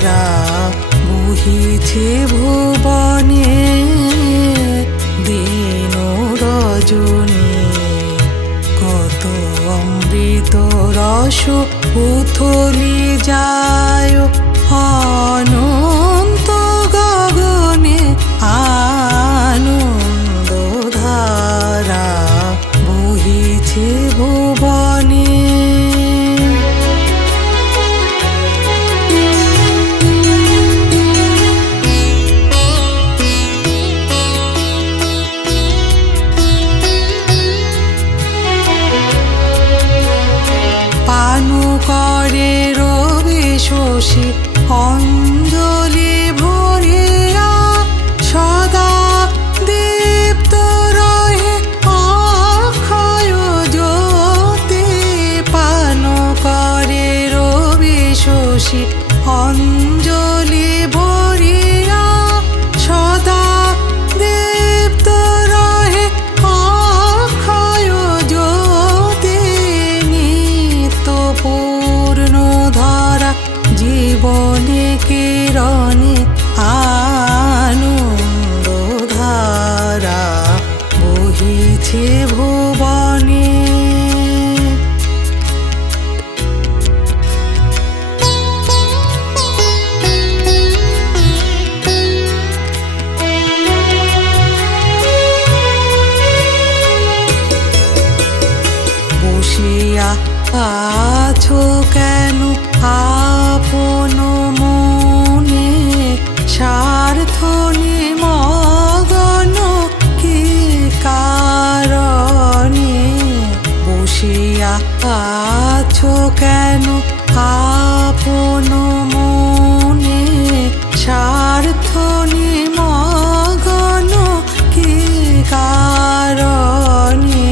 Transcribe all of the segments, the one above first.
ধারা বহিছে ভুবনে দিন রজনী। কত অমৃত রস উথলি যায় অনন্ত গগনে, আনন্দ ধারা বহিছে ভুবনে। পানু করে রবি শশী অঞ্জলি ভরিয়া, সদা দীপ্ত রহে অক্ষয় জ্যোতি। পানু করে রবি শশী অঞ্জলি ভরিয়া, সদা দীপ্ত রহে অক্ষয় জ্যোতি। নিত্য পূর্ণ ধরা জীবনে কিরণে, আনন্দ ধারা বহিছে ভুবনে। বসিয়া আছো কেন আপন মনে, স্বার্থ নিমগ্ন কি কারণে। বসিয়া আছো কেন আপন মনে, স্বার্থ নিমগ্ন কি কারণে।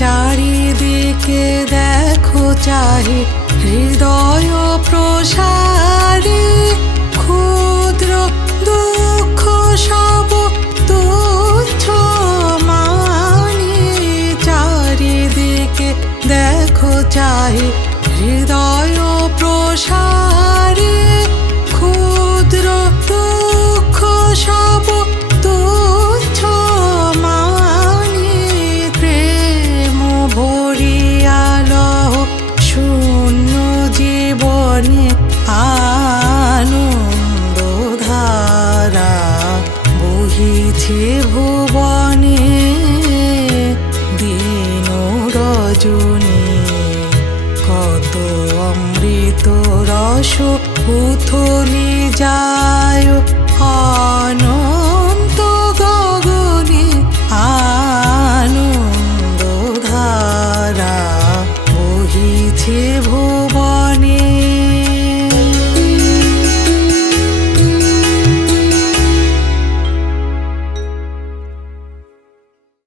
চারিদিকে দেখো চাহি হৃদয় প্রসারী, ক্ষুদ্র দুঃখ সব তুচ্ছ মানি। চারিদিকে দেখো চাহি হৃদয় প্রসারী, ক্ষুদ্র দুঃখ সব তুচ্ছ মানি। প্রেম ভরিয়া লহ শূন্য জীবনে, আনন্দ ধারা বহিছে ভুবনে দিন রজনী। কত অমৃত রস উথলি যায়